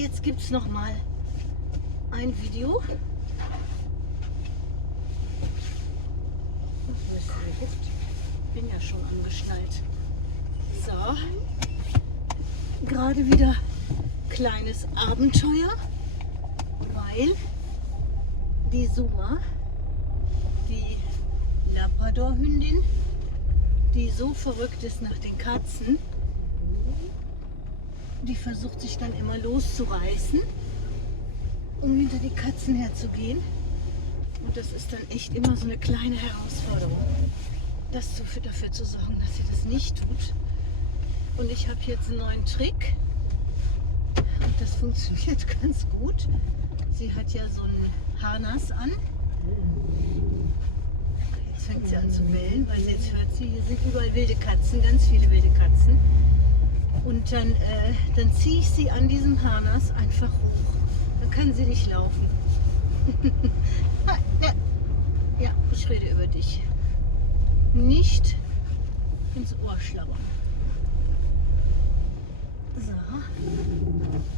jetzt gibt es noch mal ein Video. Wo ist der Luft? Bin ja schon angeschnallt. So. Gerade wieder kleines Abenteuer, weil die Suma, die Labrador-Hündin, die so verrückt ist nach den Katzen, die versucht sich dann immer loszureißen, um hinter die Katzen herzugehen. Und das ist dann echt immer so eine kleine Herausforderung, dafür zu sorgen, dass sie das nicht tut. Und ich habe jetzt einen neuen Trick und das funktioniert ganz gut. Sie hat ja so ein Harnas an. Jetzt fängt sie an zu bellen, weil sie jetzt hört, hier sind überall wilde Katzen, ganz viele wilde Katzen. Und dann ziehe ich sie an diesem Harnas einfach hoch. Dann kann sie nicht laufen. Ja, ich rede über dich. Nicht ins Ohr schlabbern. So.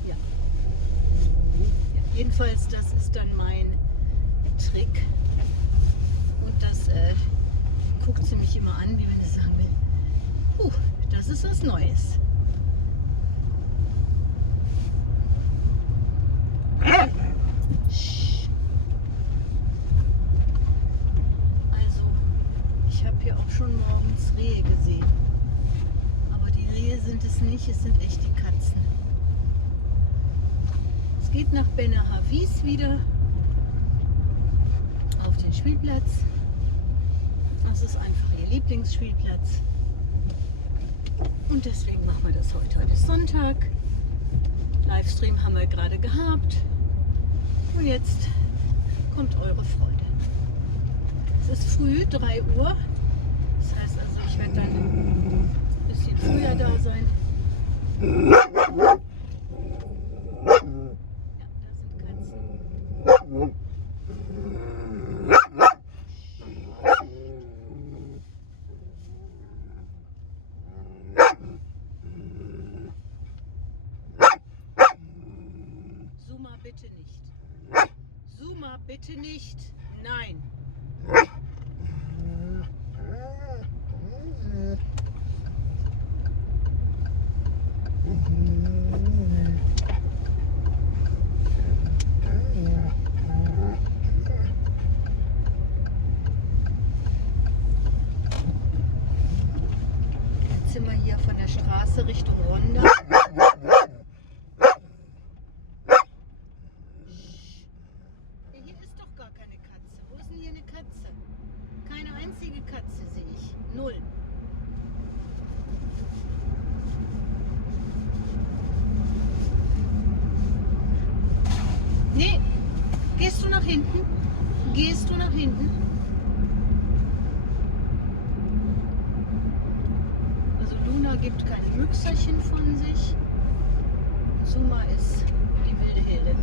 Ja. Jedenfalls, das ist dann mein Trick. Und das guckt sie mich immer an, wie wenn sie sagen will, das ist was Neues. Hier auch schon morgens Rehe gesehen. Aber die Rehe sind es nicht, es sind echt die Katzen. Es geht nach Benahavis wieder auf den Spielplatz. Das ist einfach ihr Lieblingsspielplatz. Und deswegen machen wir das heute. Heute ist Sonntag. Livestream haben wir gerade gehabt. Und jetzt kommt eure Freude. Es ist früh, 3 Uhr. Das heißt also, ich werde dann ein bisschen früher da sein. Ja, da sind Katzen. Suma, bitte nicht. Suma, bitte nicht. Nein. Jetzt sind wir hier von der Straße Richtung Ronda. Hier ist doch gar keine Katze. Wo ist denn hier eine Katze? Keine einzige Katze sehe ich. 0. Nee, gehst du nach hinten? Gehst du nach hinten? Also Luna gibt keine Müchserchen von sich. Suma ist die wilde Hilde.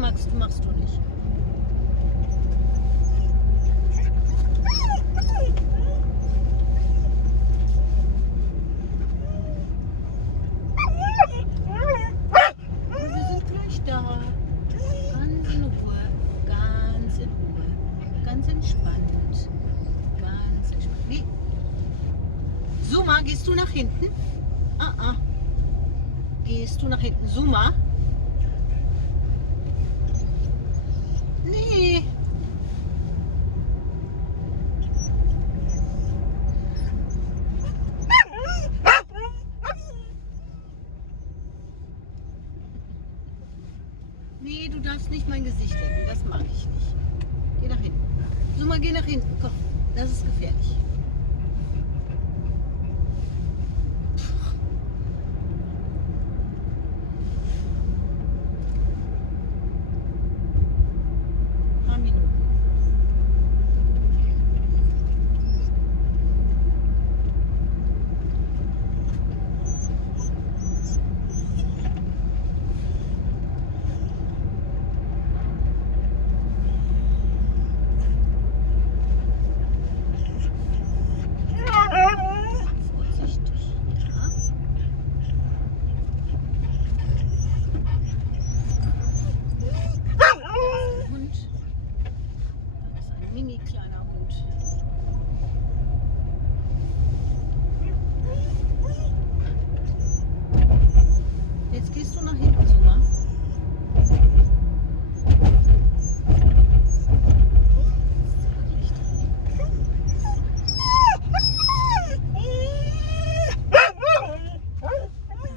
machst du nicht. Wir sind gleich da. Ganz in Ruhe. Ganz in Ruhe. Ganz entspannt. Ganz entspannt. Nee. Suma, gehst du nach hinten? Gehst du nach hinten? Suma? Nee. Nee, du darfst nicht mein Gesicht lenken. Das mag ich nicht. Geh nach hinten. Suma, geh nach hinten. Komm, das ist gefährlich. Ein paar Minuten. Vorsichtig. Ja. Da ist ein Hund. Da ist ein mini kleiner Hund. Jetzt gehst du nach hinten, Suma.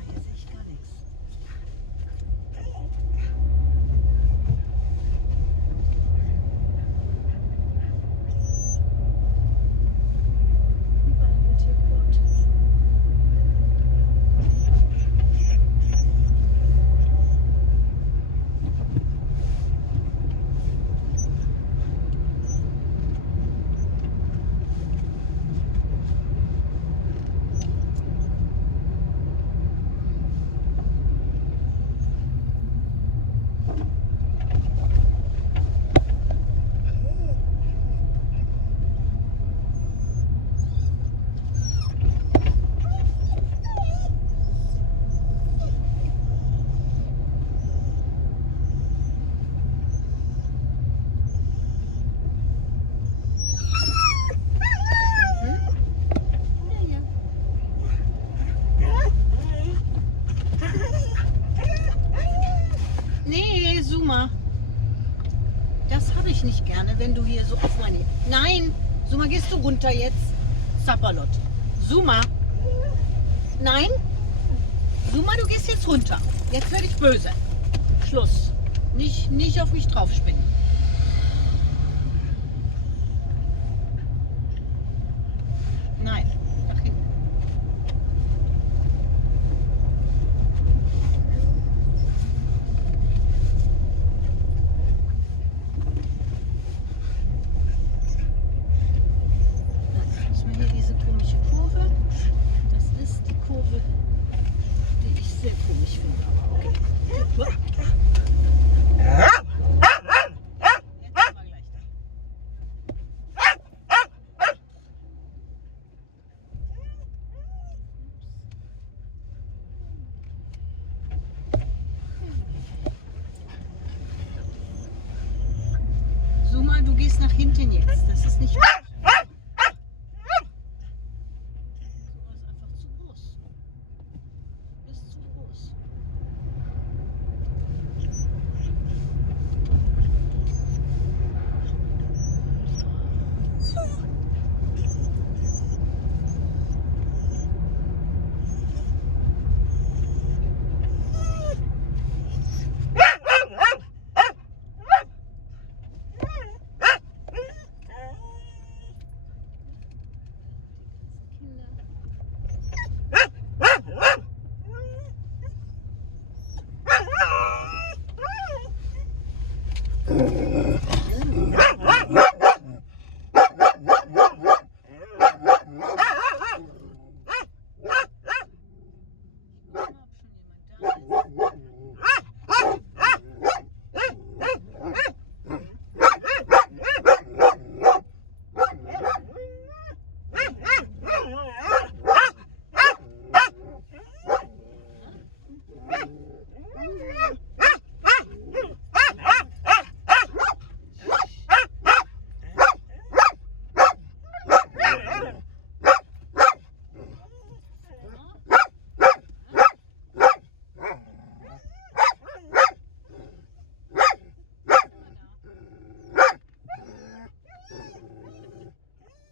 Hier sehe ich gar nichts. Überall wird hier rot. Ja, ja. Nee, Suma. Das habe ich nicht gerne, wenn du hier so auf meine... Nein! Suma, gehst du runter jetzt? Sapperlot. Suma. Nein? Suma, du gehst jetzt runter. Jetzt werde ich böse. Schluss. Nicht auf mich draufspinnen. Nein, nach hinten. Jetzt müssen wir hier diese komische Kurve. Das ist die Kurve, die ich sehr komisch finde. Aber okay. Jetzt sind wir gleich da. Suma, du gehst nach hinten jetzt. Das ist nicht. Suma ist einfach zu groß. Ist zu groß. Kinder.